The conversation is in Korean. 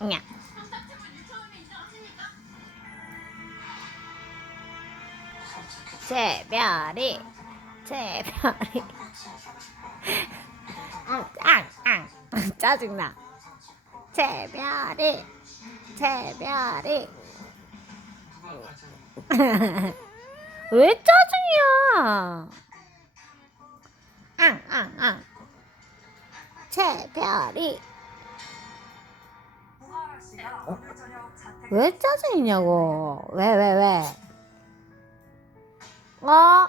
냐. 새별이 앙 짜증나. 새별이 왜 짜증이야? 앙 새별이 왜 짜증이냐고. 왜? 어?